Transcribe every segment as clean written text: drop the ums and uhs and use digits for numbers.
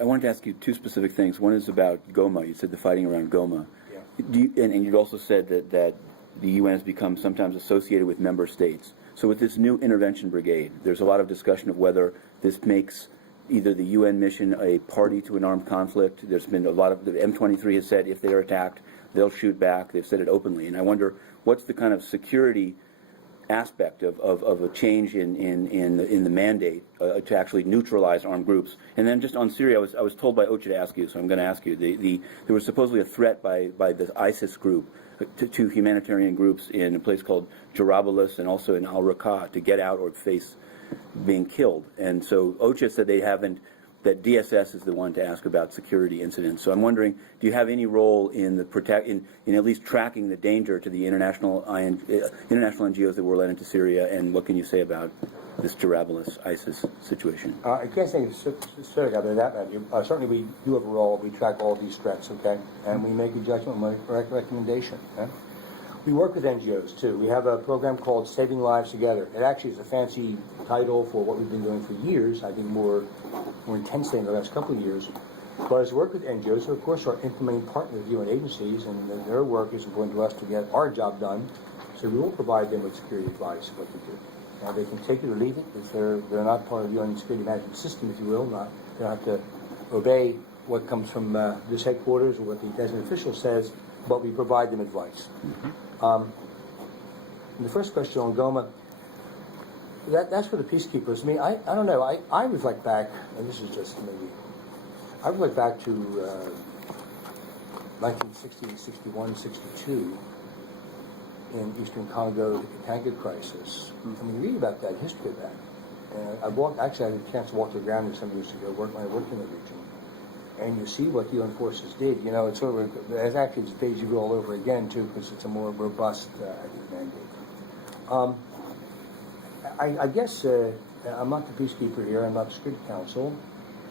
I wanted to ask you two specific things. One is about Goma. You said the fighting around Goma. Yeah. And you also said that the UN has become sometimes associated with member states. So with this new intervention brigade, there's a lot of discussion of whether this makes either the UN mission a party to an armed conflict. There's been a lot of, the M23 has said if they're attacked, they'll shoot back. They've said it openly. And I wonder, what's the kind of security aspect of a change in the mandate to actually neutralize armed groups? And then just on Syria, I was told by OCHA to ask you, so I'm going to ask you. There was supposedly a threat by the ISIS group to humanitarian groups in a place called Jarabulus and also in Al-Raqqa to get out or face being killed. And so OCHA said they haven't, that DSS is the one to ask about security incidents. So I'm wondering, do you have any role in the in at least tracking the danger to the international NGOs that were led into Syria, and what can you say about this Jarabulus ISIS situation? I can't say specific about that, Matthew. Certainly we do have a role. We track all these threats, okay? And we make a judgment and make a recommendation. Okay? We work with NGOs, too. We have a program called Saving Lives Together. It actually is a fancy title for what we've been doing for years, I think more intensely in the last couple of years. But as we work with NGOs, who of course are implementing partners of UN agencies, and their work is important to us to get our job done. So we will provide them with security advice of what to do. Now they can take it or leave it if they're not part of the UN security management system, if you will. They don't have to obey what comes from this headquarters or what the designated official says, but we provide them advice. Mm-hmm. The first question on Goma, that's for the peacekeepers. I mean, I don't know. I reflect back, and this is just maybe, I reflect back to 1960, 61, 62 in Eastern Congo, the catchy crisis. Mm-hmm. And we read about that, history of that. And I had a chance to walk the ground there some years ago when I worked in the region. And you see what the UN forces did. You know, it's sort of, it's actually it's deja vu all over again, too, because it's a more robust mandate. I guess I'm not the peacekeeper here. I'm not the Security Council.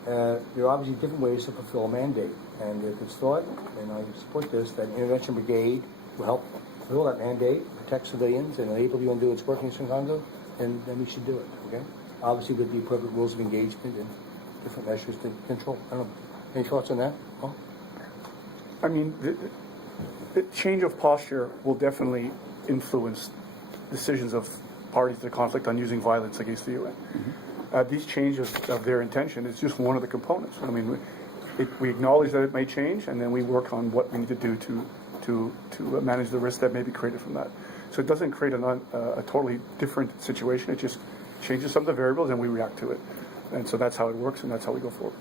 There are obviously different ways to fulfill a mandate. And if it's thought, and I support this, that Intervention Brigade will help fulfill that mandate, protect civilians, and enable the UN to do its work in Eastern Congo, then we should do it, okay? Obviously with the appropriate rules of engagement and different measures to control. I don't know. Any thoughts on that, Paul? I mean, the change of posture will definitely influence decisions of parties to the conflict on using violence against the UN. Mm-hmm. These changes of their intention is just one of the components. I mean, we acknowledge that it may change, and then we work on what we need to do to manage the risk that may be created from that. So it doesn't create a totally different situation. It just changes some of the variables, and we react to it. And so that's how it works, and that's how we go forward.